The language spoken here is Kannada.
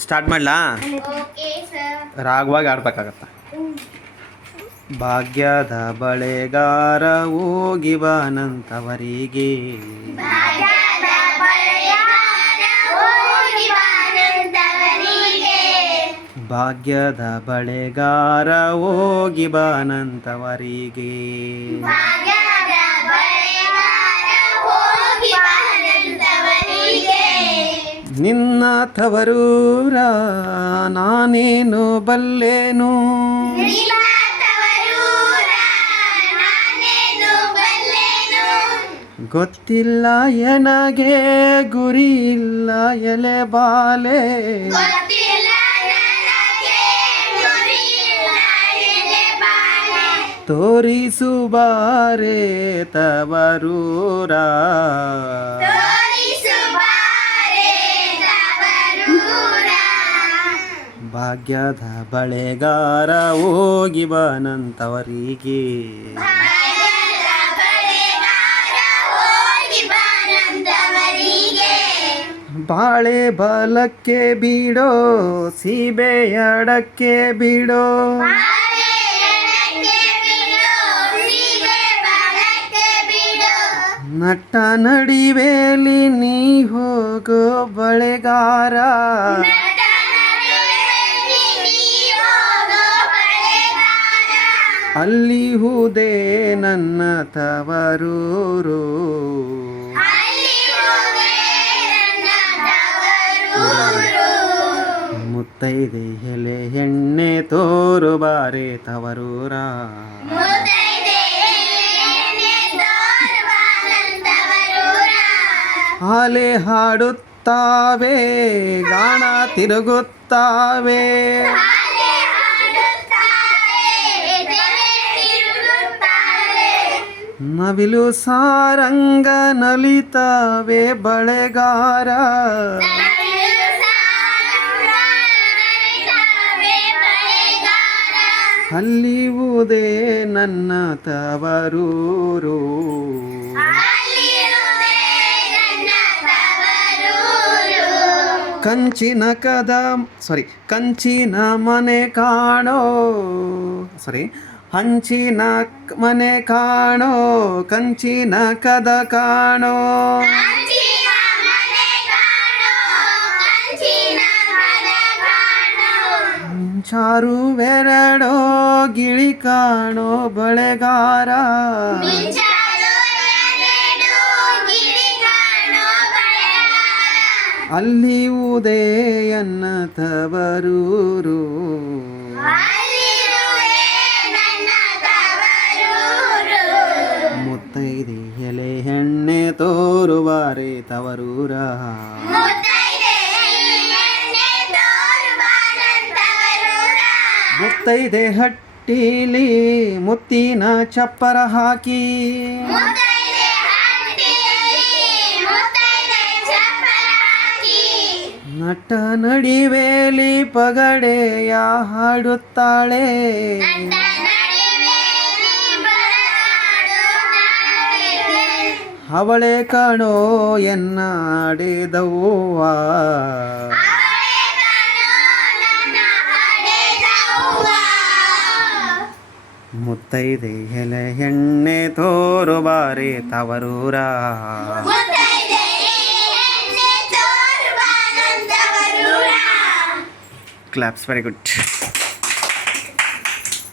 ಸ್ಟಾರ್ಟ್ ಮಾಡ್ಲಾ? ರಾಗವಾಗಿ ಆಡ್ಬೇಕಾಗತ್ತ? ಭಾಗ್ಯದ ಬಳೆಗಾರ ಹೋಗಿ ಬಾನಂತವರಿಗೆ. ಭಾಗ್ಯದ ಬಳೆಗಾರ ಹೋಗಿ ಬಾನಂತವರಿಗೆ. ನಿನ್ನ ತವರೂರ ನಾನೇನು ಬಲ್ಲೇನು? ಗೊತ್ತಿಲ್ಲ ಎನಗೆ ಗುರಿ ಇಲ್ಲ ಎಲೆ ಬಾಲೆ. ಗೊತ್ತಿಲ್ಲ ನನಗೆ ಗುರಿಯಿಲ್ಲ ಎಲೆ ಬಾಳೆ ತೋರಿಸು ಬಾರೆ ತವರೂರ ಭಾಗ್ಯದ ಬಳೆಗಾರ ಹೋಗಿ ಬಾನಂತವರಿಗೆ. ಬಾಳೆ ಬಲಕ್ಕೆ ಬಿಡೋ ಸೀಬೆ ಎಡಕ್ಕೆ ಬಿಡೋ. ಬಾಳೆ ಎಡಕ್ಕೆ ಬಿಡು, ಸೀಬೆ ಬಲಕ್ಕೆ ಬಿಡು. ನಟ್ಟ ನಡಿವೇಲಿ ನೀ ಹೋಗೋ ಬಳೆಗಾರ. ಅಲ್ಲಿ ಹುದೇ ನನ್ನ ತವರೂರು. ಮುತ್ತೈದೆ ಎಲೆ ಎಣ್ಣೆ ತೋರು ಬಾರೆ ತವರೂರ. ಹಾಲೆ ಹಾಡುತ್ತಾವೆ ಗಾಣ ತಿರುಗುತ್ತಾವೆ. ನವಿಲು ಸಾರಂಗ ನಲಿತವೇ ಬಳೆಗಾರ ಅಲ್ಲಿವುದೇ ನನ್ನ ತವರೂರು. ಕಂಚಿನ ಕದ ಸಾರಿ ಕಂಚಿನ ಮನೆ ಕಾಣೋ ಸಾರಿ ಹಂಚಿನ ಮನೆ ಕಾಣೋ ಕಂಚಿನ ಕದ ಕಾಣೋ ಚಾರು ಬೆರಡೋ ಕಾಣೋ, ಕಂಚಿನ ಮನ ಕಾಣೋ. ಚಾರುವೆರಡೋ ಗಿಳಿ ಕಾಣೋ ಬಳೆಗಾರ ಅಲ್ಲಿ ಉದೇ ಗಿಳಿ ಕಾಣೋ ಬಳೆಗಾರ. ಅಲ್ಲಿ ಉದಯನ್ನ ತವರೂರು ತವರೂರ ಮುತ್ತೈದೆ ಹಟ್ಟಿಲಿ ಮುತ್ತಿನ ಚಪ್ಪರ ಹಾಕಿ. ನಟ ನಡಿವೇಲಿ ಪಗಡೆಯ ಹಾಡುತ್ತಾಳೆ. ಅವಳೆ ಕಾಣೋ ಎನ್ನಾಡಿದವ್ವ. ಮುತ್ತೈದೆ ಎಲೆ ಎಣ್ಣೆ ತವರೂರ ತೋರು ಬಾನಂತವರೂರ. Claps very good